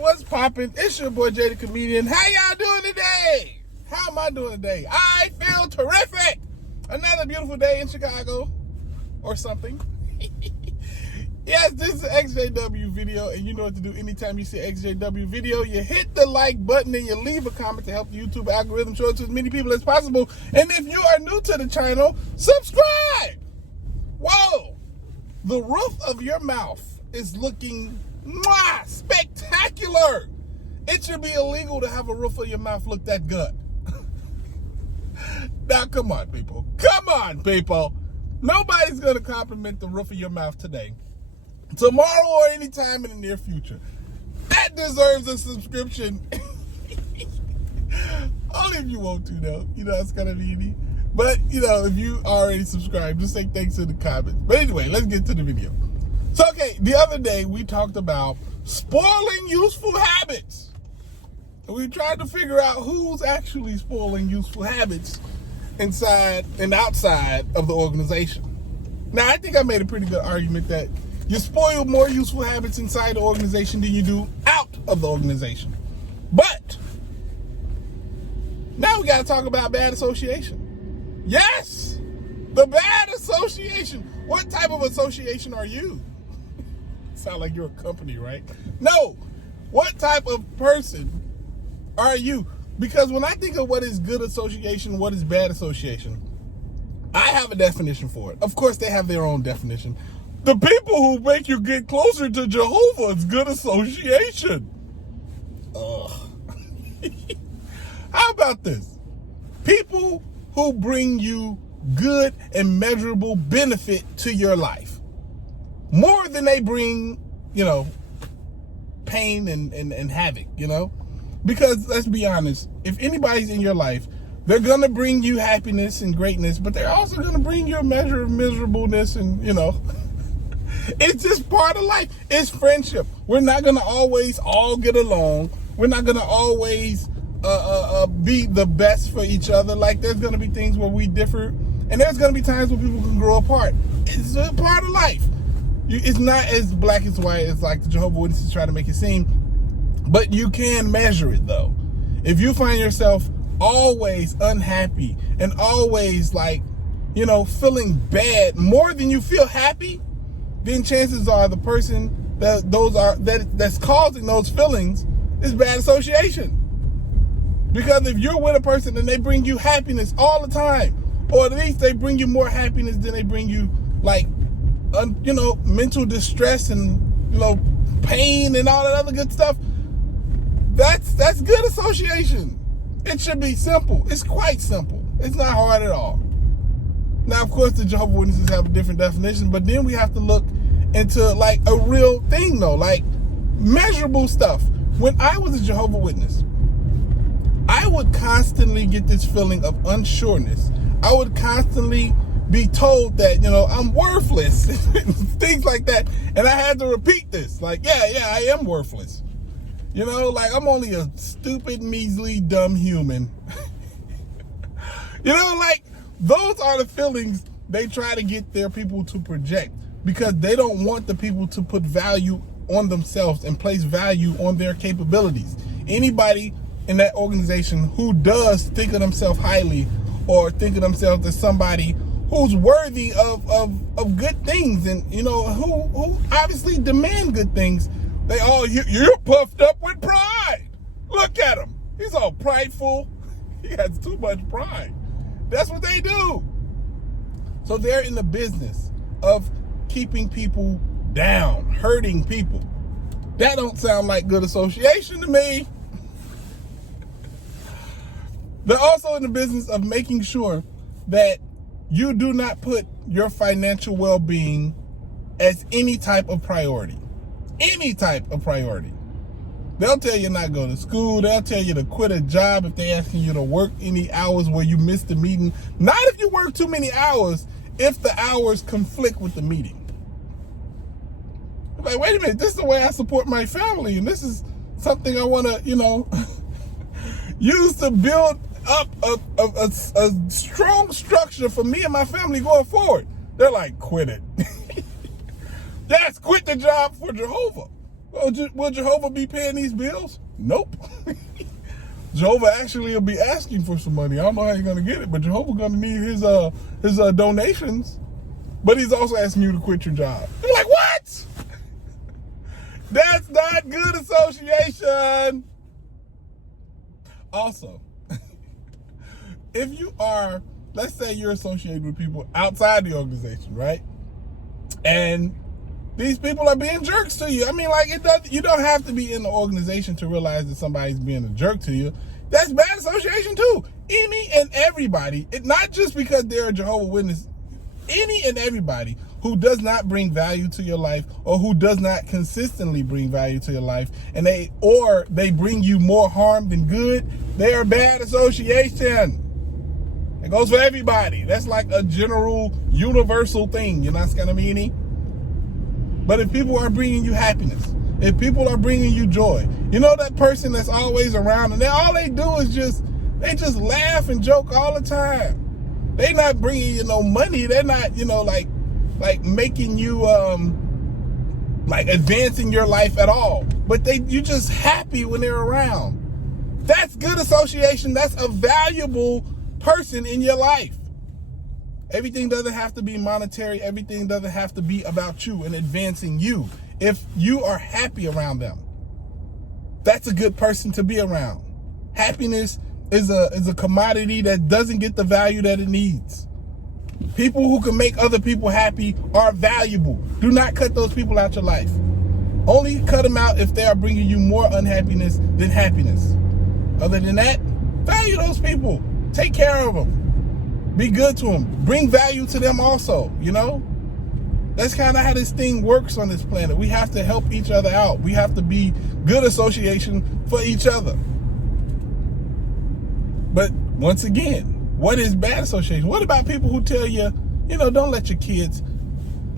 what's poppin'? It's your boy Jay the Comedian. How y'all doing today? How am I doing today? I feel terrific. Another beautiful day in Chicago or something. Yes, this is an ExJw video, and you know what to do anytime you see an ExJw video. You hit the like button and you leave a comment to help the YouTube algorithm show it to as many people as possible. And if you are new to the channel, subscribe. Whoa, the roof of your mouth is looking spectacular. It should be illegal to have a roof of your mouth look that good. Now, come on, people. Come on, people. Nobody's going to compliment the roof of your mouth today, tomorrow, or anytime in the near future. That deserves a subscription. Only if you want to, though. You know, it's kind of needy. But, you know, if you already subscribed, just say thanks in the comments. But anyway, let's get to the video. So, okay, the other day we talked about spoiling useful habits. And we tried to figure out who's actually spoiling useful habits inside and outside of the organization. Now, I think I made a pretty good argument that you spoil more useful habits inside the organization than you do out of the organization. But now we got to talk about bad association. Yes, the bad association. What type of association are you? Sound like you're a company, right? No. What type of person are you? Because when I think of what is good association, what is bad association, I have a definition for it. Of course, they have their own definition. The people who make you get closer to Jehovah is good association. Ugh. How about this? People who bring you good and measurable benefit to your life. More than they bring, you know, pain and havoc, you know? Because let's be honest, if anybody's in your life, they're going to bring you happiness and greatness, but they're also going to bring you a measure of miserableness and, you know, it's just part of life. It's friendship. We're not going to always all get along. We're not going to always be the best for each other. Like, there's going to be things where we differ, and there's going to be times where people can grow apart. It's a part of life. It's not as black as white as like the Jehovah Witnesses try to make it seem, but you can measure it though. If you find yourself always unhappy and always like, you know, feeling bad more than you feel happy, then chances are the person that's causing those feelings is bad association. Because if you're with a person and they bring you happiness all the time, or at least they bring you more happiness than they bring you like, you know, mental distress and, you know, pain and all that other good stuff, that's good association. It should be simple. It's quite simple. It's not hard at all. Now, of course, the Jehovah Witnesses have a different definition, but then we have to look into like a real thing though, like measurable stuff. When I was a Jehovah Witness, I would constantly get this feeling of unsureness. I would constantly be told that, you know, I'm worthless, things like that. And I had to repeat this, like, yeah, I am worthless. You know, like, I'm only a stupid, measly, dumb human. You know, like, those are the feelings they try to get their people to project, because they don't want the people to put value on themselves and place value on their capabilities. Anybody in that organization who does think of themselves highly, or think of themselves as somebody who's worthy of good things, and, you know, who obviously demand good things, you're puffed up with pride. Look at him. He's all prideful. He has too much pride. That's what they do. So they're in the business of keeping people down, hurting people. That don't sound like good association to me. They're also in the business of making sure that you do not put your financial well-being as any type of priority. Any type of priority. They'll tell you not to go to school. They'll tell you to quit a job if they're asking you to work any hours where you missed the meeting. Not if you work too many hours, if the hours conflict with the meeting. Like, wait a minute, this is the way I support my family, and this is something I want to, you know, use to build up a strong structure for me and my family going forward. They're like, quit it. Yes, quit the job for Jehovah. Well, will Jehovah be paying these bills? Nope. Jehovah actually will be asking for some money. I don't know how you're going to get it, but Jehovah's going to need his donations. But he's also asking you to quit your job. You're like, what? That's not good association. Also, if you are, let's say you're associated with people outside the organization, right? And these people are being jerks to you. I mean, like, you don't have to be in the organization to realize that somebody's being a jerk to you. That's bad association too. Any and everybody, not just because they're a Jehovah's Witness, any and everybody who does not bring value to your life, or who does not consistently bring value to your life, and they bring you more harm than good, they are bad association. It goes for everybody. That's like a general, universal thing. You're not gonna be any. But if people are bringing you happiness, if people are bringing you joy, you know that person that's always around, and all they do is they just laugh and joke all the time. They not bringing you no money. They're not, like making you, like advancing your life at all. But you just happy when they're around. That's good association. That's a valuable person in your life. Everything doesn't have to be monetary. Everything doesn't have to be about you and advancing you. If you are happy around them, that's a good person to be around. Happiness is a commodity that doesn't get the value that it needs. People who can make other people happy are valuable. Do not cut those people out your life. Only cut them out if they are bringing you more unhappiness than happiness. Other than that, value those people. Take care of them. Be good to them. Bring value to them also, That's kind of how this thing works on this planet. We have to help each other out. We have to be good association for each other. But once again, what is bad association? What about people who tell you, don't let your kids,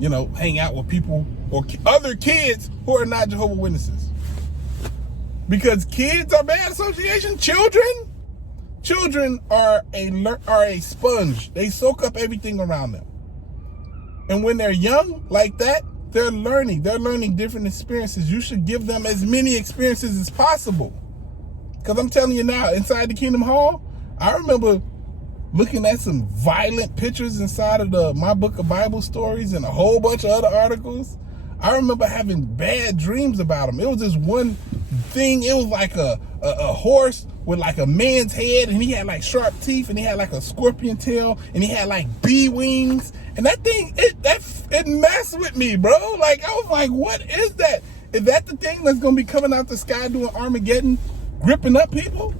hang out with people or other kids who are not Jehovah's Witnesses? Because kids are bad association. Children are a sponge. They soak up everything around them. And when they're young like that, they're learning. They're learning different experiences. You should give them as many experiences as possible. Because I'm telling you now, inside the Kingdom Hall, I remember looking at some violent pictures inside of my book of Bible stories and a whole bunch of other articles. I remember having bad dreams about them. It was this one thing. It was like a horse with like a man's head, and he had like sharp teeth, and he had like a scorpion tail, and he had like bee wings. And that thing, it messed with me, bro. Like, I was like, what is that? Is that the thing that's going to be coming out the sky doing Armageddon, gripping up people?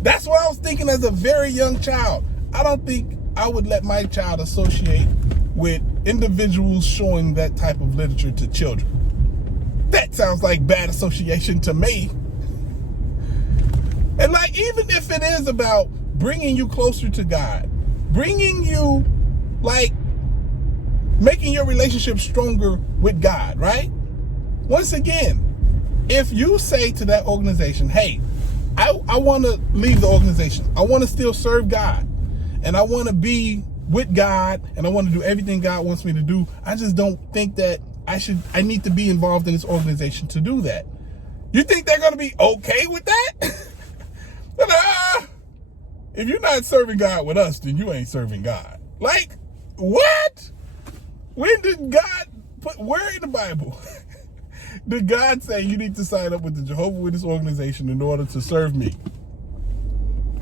That's what I was thinking as a very young child. I don't think I would let my child associate with individuals showing that type of literature to children. That sounds like bad association to me. And like, even if it is about bringing you closer to God, bringing you, like, making your relationship stronger with God, right? Once again, if you say to that organization, hey, I want to leave the organization. I want to still serve God, and I want to be with God, and I want to do everything God wants me to do. I just don't think that I need to be involved in this organization to do that. You think they're going to be okay with that? If you're not serving God with us, then you ain't serving God. Like, what? When did God where in the Bible did God say you need to sign up with the Jehovah's Witness organization in order to serve me?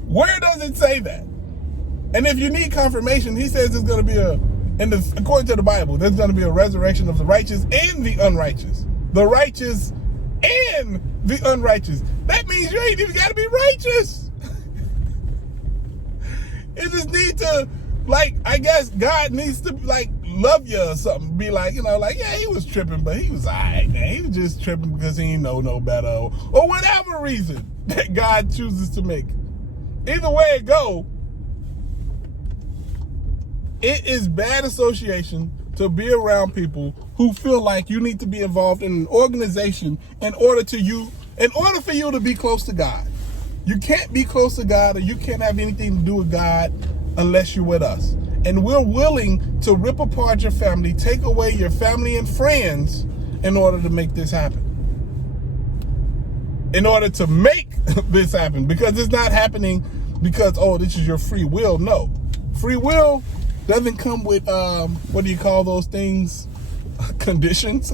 Where does it say that? And if you need confirmation, he says there's going to be according to the Bible, there's going to be a resurrection of the righteous and the unrighteous. The righteous and the unrighteous. That means you ain't even got to be righteous. You just need to, like, I guess God needs to, like, love you or something. Be like, yeah, he was tripping, but he was all right, man. He was just tripping because he didn't know no better, or whatever reason that God chooses to make. Either way it go, it is bad association to be around people who feel like you need to be involved in an organization in order for you to be close to God. You can't be close to God, or you can't have anything to do with God unless you're with us. And we're willing to rip apart your family, take away your family and friends, in order to make this happen. In order to make this happen, because it's not happening because, oh, this is your free will. No, free will doesn't come with, what do you call those things? Conditions.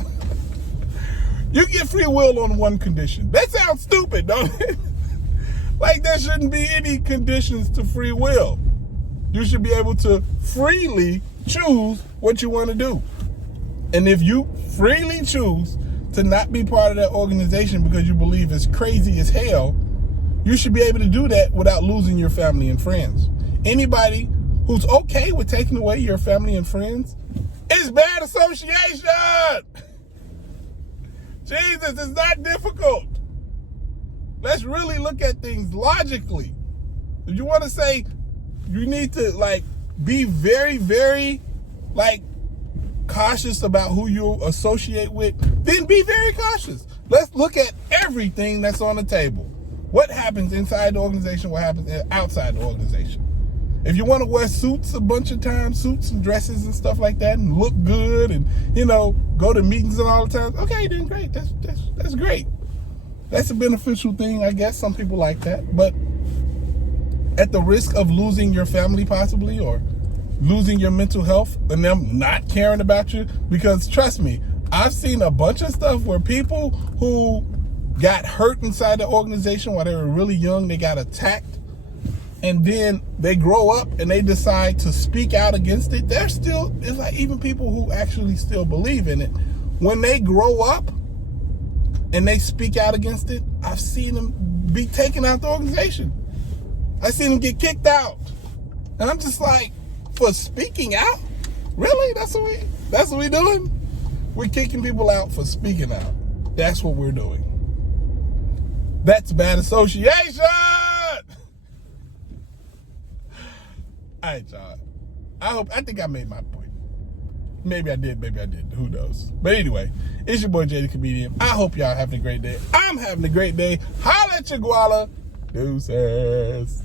You get free will on one condition. That sounds stupid, don't it? Like there shouldn't be any conditions to free will. You should be able to freely choose what you want to do. And if you freely choose to not be part of that organization because you believe it's crazy as hell, you should be able to do that without losing your family and friends. Anybody who's okay with taking away your family and friends is bad association. Jesus, it's not difficult. Let's really look at things logically. If you want to say you need to like be very, very like cautious about who you associate with, then be very cautious. Let's look at everything that's on the table. What happens inside the organization, what happens outside the organization. If you want to wear suits a bunch of times, suits and dresses and stuff like that, and look good and, you know, go to meetings and all the time, okay, then great. That's great. That's a beneficial thing, I guess. Some people like that. But at the risk of losing your family possibly, or losing your mental health and them not caring about you, because trust me, I've seen a bunch of stuff where people who got hurt inside the organization while they were really young, they got attacked, and then they grow up and they decide to speak out against it. They're still, it's like even people who actually still believe in it, when they grow up and they speak out against it, I've seen them be taken out the organization. I've seen them get kicked out. And I'm just like, for speaking out? Really? That's what we doing? We're kicking people out for speaking out. That's what we're doing. That's bad association. All right, y'all. I think I made my point. Maybe I did, maybe I didn't. Who knows? But anyway, it's your boy Jay the Comedian. I hope y'all having a great day. I'm having a great day. Holla at your guala. Deuces.